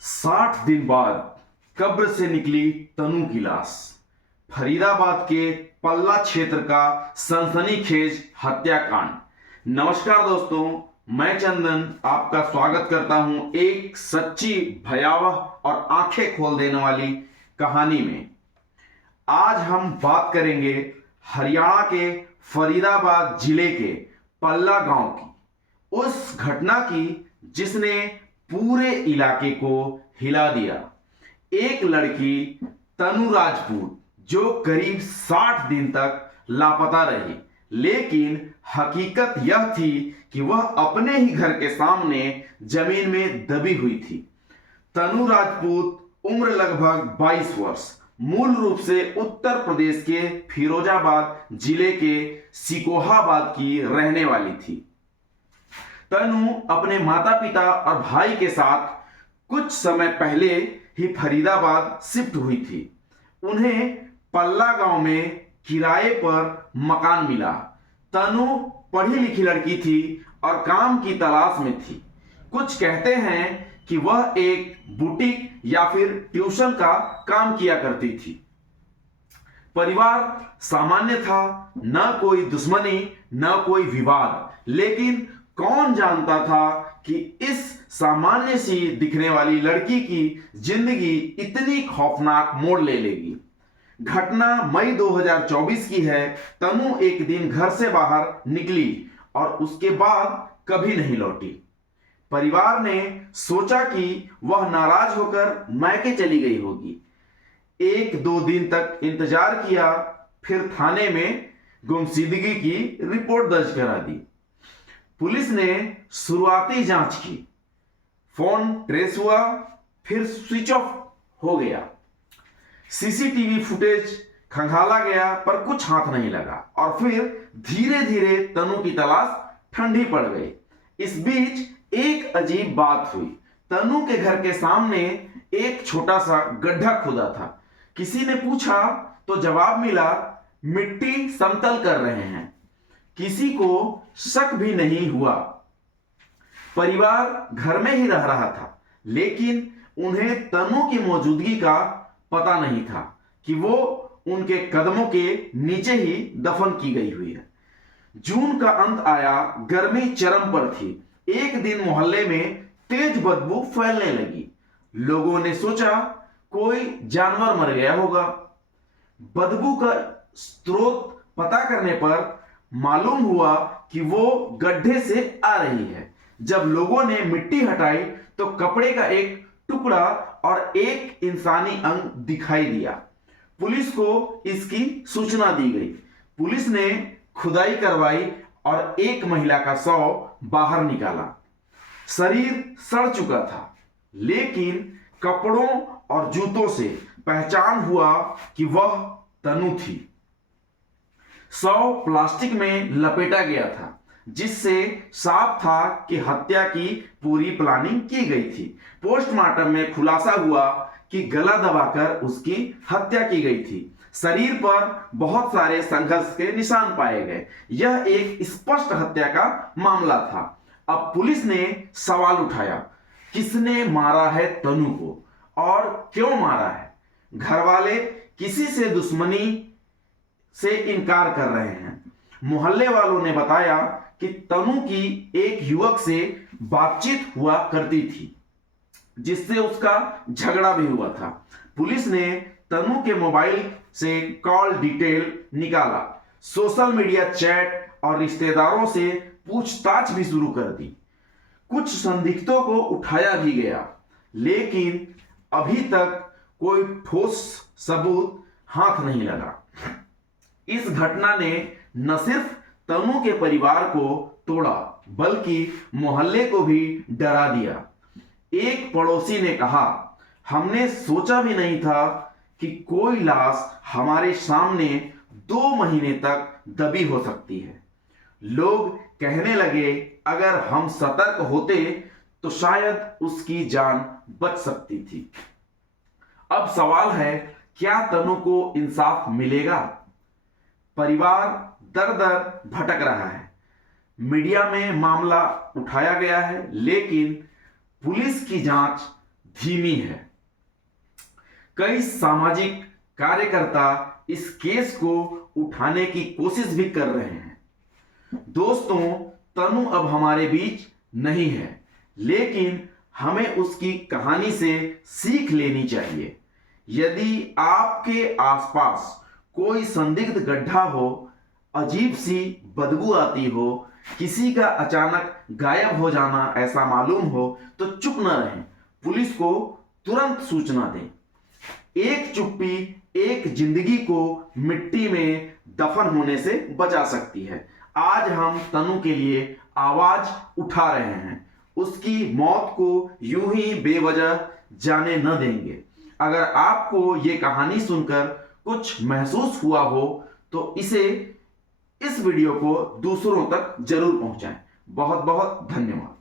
60 दिन बाद कब्र से निकली तनु की लाश। फरीदाबाद के पल्ला क्षेत्र का सनसनीखेज हत्याकांड। नमस्कार दोस्तों, मैं चंदन आपका स्वागत करता हूं एक सच्ची, भयावह और आंखें खोल देने वाली कहानी में। आज हम बात करेंगे हरियाणा के फरीदाबाद जिले के पल्ला गांव की, उस घटना की जिसने पूरे इलाके को हिला दिया। एक लड़की तनु राजपूत जो करीब 60 दिन तक लापता रही, लेकिन हकीकत यह थी कि वह अपने ही घर के सामने जमीन में दबी हुई थी। तनु राजपूत उम्र लगभग 22 वर्ष, मूल रूप से उत्तर प्रदेश के फिरोजाबाद जिले के सिकोहाबाद की रहने वाली थी। तनु अपने माता पिता और भाई के साथ कुछ समय पहले ही फरीदाबाद शिफ्ट हुई थी। उन्हें पल्ला गांव में किराए पर मकान मिला। तनु पढ़ी लिखी लड़की थी और काम की तलाश में थी। कुछ कहते हैं कि वह एक बुटीक या फिर ट्यूशन का काम किया करती थी। परिवार सामान्य था, न कोई दुश्मनी न कोई विवाद, लेकिन कौन जानता था कि इस सामान्य सी दिखने वाली लड़की की जिंदगी इतनी खौफनाक मोड़ ले लेगी। घटना मई 2024 की है। तनु एक दिन घर से बाहर निकली और उसके बाद कभी नहीं लौटी। परिवार ने सोचा कि वह नाराज होकर मैके चली गई होगी। 1-2 दिन तक इंतजार किया, फिर थाने में गुमशुदगी की रिपोर्ट दर्ज करा दी। पुलिस ने शुरुआती जांच की, फोन ट्रेस हुआ, फिर स्विच ऑफ हो गया। सीसीटीवी फुटेज खंगाला गया, पर कुछ हाथ नहीं लगा और फिर धीरे धीरे तनु की तलाश ठंडी पड़ गई। इस बीच एक अजीब बात हुई। तनु के घर के सामने एक छोटा सा गड्ढा खुदा था। किसी ने पूछा तो जवाब मिला, मिट्टी समतल कर रहे हैं। किसी को शक भी नहीं हुआ। परिवार घर में ही रह रहा था, लेकिन उन्हें तनु की मौजूदगी का पता नहीं था कि वो उनके कदमों के नीचे ही दफन की गई हुई है। जून का अंत आया, गर्मी चरम पर थी। एक दिन मोहल्ले में तेज बदबू फैलने लगी। लोगों ने सोचा कोई जानवर मर गया होगा। बदबू का स्रोत पता करने पर मालूम हुआ कि वो गड्ढे से आ रही है। जब लोगों ने मिट्टी हटाई तो कपड़े का एक टुकड़ा और एक इंसानी अंग दिखाई दिया। पुलिस को इसकी सूचना दी गई। पुलिस ने खुदाई करवाई और एक महिला का शव बाहर निकाला। शरीर सड़ चुका था, लेकिन कपड़ों और जूतों से पहचान हुआ कि वह तनु थी। शव प्लास्टिक में लपेटा गया था, जिससे साफ था कि हत्या की पूरी प्लानिंग की गई थी। पोस्टमार्टम में खुलासा हुआ कि गला दबाकर उसकी हत्या की गई थी। शरीर पर बहुत सारे संघर्ष के निशान पाए गए। यह एक स्पष्ट हत्या का मामला था। अब पुलिस ने सवाल उठाया, किसने मारा है तनु को और क्यों मारा है? घरवाले किसी से दुश्मनी से इनकार कर रहे हैं। मोहल्ले वालों ने बताया कि तनु की एक युवक से बातचीत हुआ करती थी, जिससे उसका झगड़ा भी हुआ था। पुलिस ने तनु के मोबाइल से कॉल डिटेल निकाला, सोशल मीडिया चैट और रिश्तेदारों से पूछताछ भी शुरू कर दी। कुछ संदिग्धों को उठाया भी गया, लेकिन अभी तक कोई ठोस सबूत हाथ नहीं लगा। इस घटना ने न सिर्फ तनु के परिवार को तोड़ा, बल्कि मोहल्ले को भी डरा दिया। एक पड़ोसी ने कहा, हमने सोचा भी नहीं था कि कोई लाश हमारे सामने 2 महीने तक दबी हो सकती है। लोग कहने लगे, अगर हम सतर्क होते तो शायद उसकी जान बच सकती थी। अब सवाल है, क्या तनु को इंसाफ मिलेगा? परिवार दर दर भटक रहा है। मीडिया में मामला उठाया गया है, लेकिन पुलिस की जांच धीमी है। कई सामाजिक कार्यकर्ता इस केस को उठाने की कोशिश भी कर रहे हैं। दोस्तों, तनु अब हमारे बीच नहीं है, लेकिन हमें उसकी कहानी से सीख लेनी चाहिए। यदि आपके आसपास कोई संदिग्ध गड्ढा हो, अजीब सी बदबू आती हो, किसी का अचानक गायब हो जाना ऐसा मालूम हो, तो चुप न रहें, पुलिस को तुरंत सूचना दें। एक चुप्पी एक जिंदगी को मिट्टी में दफन होने से बचा सकती है। आज हम तनु के लिए आवाज उठा रहे हैं, उसकी मौत को यूं ही बेवजह जाने न देंगे। अगर आपको ये कहानी सुनकर कुछ महसूस हुआ हो तो इस वीडियो को दूसरों तक जरूर पहुंचाएं। बहुत बहुत धन्यवाद।